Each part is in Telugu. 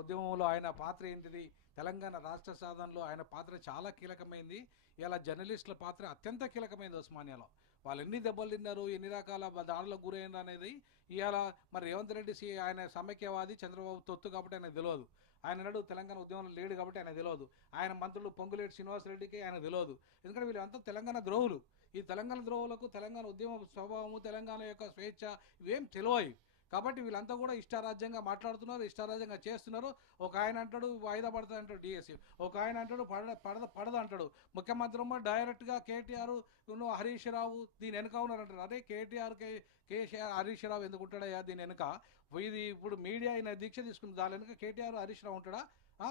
ఉద్యమంలో ఆయన పాత్ర ఏంటిది? తెలంగాణ రాష్ట్ర సాధనలో ఆయన పాత్ర చాలా కీలకమైంది. ఇలా జర్నలిస్టుల పాత్ర అత్యంత కీలకమైంది ఉస్మానియాలో. వాళ్ళు ఎన్ని దెబ్బలు తిన్నారు ఎన్ని రకాల దాడులకు గురైనారు అనేది ఇవాళ మరి రేవంత్ రెడ్డి సి ఆయన సమైక్యవాది చంద్రబాబు తొత్తు కాబట్టి ఆయన తెలియదు ఆయన నాడు తెలంగాణ ఉద్యమంలో లేడు కాబట్టి ఆయన తెలియదు ఆయన మంత్రులు పొంగులేటి శ్రీనివాసరెడ్డికి ఆయన తెలియదు ఎందుకంటే వీళ్ళంతా తెలంగాణ ద్రోహులు. ఈ తెలంగాణ ద్రోహులకు తెలంగాణ ఉద్యమ స్వభావము తెలంగాణ యొక్క స్వేచ్ఛ ఇవేం తెలియవు కాబట్టి వీళ్ళంతా కూడా ఇష్టారాజ్యంగా మాట్లాడుతున్నారు ఇష్టారాజ్యంగా చేస్తున్నారు. ఒక ఆయన అంటాడు వాయిదా పడుతుంది అంటాడు డిఎస్సి ఒక ఆయన అంటాడు పడ పడద పడదు అంటాడు. ముఖ్యమంత్రి ఏమో డైరెక్ట్గా కేటీఆర్ హరీష్ రావు దీని వెనక ఉన్నారంటారు అదే కేటీఆర్ కే కేసీఆర్ హరీష్ రావు ఎందుకు ఉంటాడయ్యా దీని వెనక? ఇది ఇప్పుడు మీడియా ఆయన దీక్ష తీసుకుని దాని వెనక కేటీఆర్ హరీష్ రావు ఉంటాడా?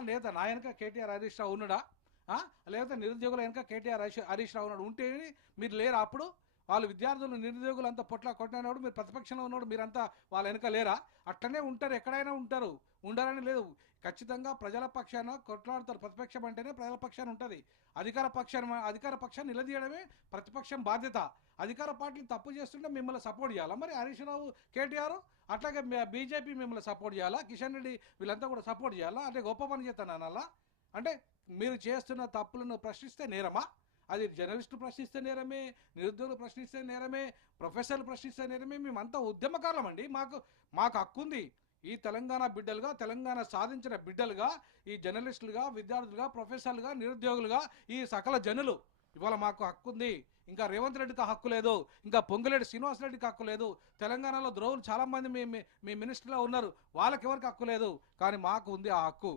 లేదా నా వెనుక కేటీఆర్ హరీష్ రావు ఉన్నాడా? ఆ, లేకపోతే నిరుద్యోగుల వెనక కేటీఆర్ హరీష్ హరీష్ రావు ఉన్నాడు. ఉంటే మీరు లేరా అప్పుడు? వాళ్ళు విద్యార్థులు నిరుద్యోగులు అంతా పొట్ల కొట్టినప్పుడు మీరు ప్రతిపక్షంలో ఉన్నాడు మీరంతా వాళ్ళ వెనక లేరా? అట్లనే ఉంటారు ఎక్కడైనా ఉంటారు. ఉండాలని లేదు. ఖచ్చితంగా ప్రజల పక్షాన కొట్లాడతారు. ప్రతిపక్షం అంటేనే ప్రజల పక్షాన ఉంటుంది. అధికార పక్షాన్ని అధికార పక్షాన్ని నిలదీయడమే ప్రతిపక్షం బాధ్యత. అధికార పార్టీలు తప్పు చేస్తుంటే మిమ్మల్ని సపోర్ట్ చేయాలా? మరి హరీష్ రావు కేటీఆర్? అట్లాగే బీజేపీ మిమ్మల్ని సపోర్ట్ చేయాలా? కిషన్ రెడ్డి వీళ్ళంతా కూడా సపోర్ట్ చేయాలా? అంటే గొప్ప పని చేస్తాను అనాలా అంటే మీరు చేస్తున్న తప్పులను ప్రశ్నిస్తే నేరమా? అది జర్నలిస్టులు ప్రశ్నిస్తే నేరమే నిరుద్యోగులు ప్రశ్నిస్తే నేరమే ప్రొఫెసర్లు ప్రశ్నిస్తే నేరమే మేమంతా ఉద్యమకారులం అండి. మాకు మాకు హక్కుంది. ఈ తెలంగాణ బిడ్డలుగా తెలంగాణ సాధించిన బిడ్డలుగా ఈ జర్నలిస్టులుగా విద్యార్థులుగా ప్రొఫెసర్లుగా నిరుద్యోగులుగా ఈ సకల జనులు ఇవాళ మాకు హక్కు ఉంది. ఇంకా రేవంత్ రెడ్డికి హక్కు లేదు. ఇంకా పొంగులేటి శ్రీనివాసరెడ్డికి హక్కు లేదు. తెలంగాణలో ద్రోహులు చాలా మంది మీ మీ- మినిస్టర్లో ఉన్నారు. వాళ్ళకి ఎవరికి హక్కు లేదు? కానీ మాకు ఉంది ఆ హక్కు.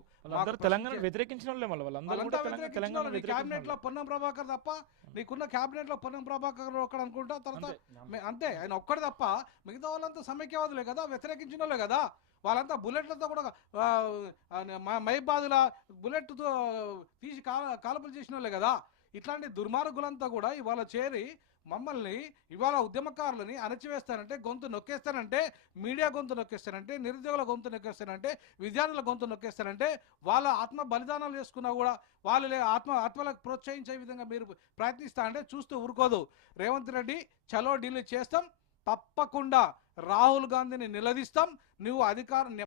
తెలంగాణ వ్యతిరేకించిన వాళ్ళే క్యాబినెట్లో పొన్నం ప్రభాకర్ తప్ప నీకున్న క్యాబినెట్లో పొన్నం ప్రభాకర్ ఒక్కడ అనుకుంటా తర్వాత అంతే. ఆయన ఒక్కడు తప్ప మిగతా వాళ్ళంతా సమైక్యవాదులే కదా వ్యతిరేకించిన వాళ్ళే కదా. వాళ్ళంతా బుల్లెట్లతో కూడా మ- మైబాదుల బుల్లెట్తో తీసి కాల కాల్పులు చేసిన వాళ్ళే కదా. ఇట్లాంటి దుర్మార్గులంతా కూడా ఇవాళ చేరి మమ్మల్ని ఇవాళ ఉద్యమకారులని అణచివేస్తానంటే గొంతు నొక్కేస్తానంటే మీడియా గొంతు నొక్కేస్తానంటే నిరుద్యోగుల గొంతు నొక్కేస్తానంటే విద్యార్థుల గొంతు నొక్కేస్తానంటే వాళ్ళ ఆత్మ బలిదానాలు చేసుకున్నా కూడా వాళ్ళు ఆత్మ ఆత్మలకు ప్రోత్సహించే విధంగా మీరు ప్రయత్నిస్తా అంటే చూస్తూ ఊరుకోదు. రేవంత్ రెడ్డి చలో ఢిల్లీ చేస్తాం తప్పకుండా రాహుల్ గాంధీని నిలదీస్తాం నువ్వు అధికారం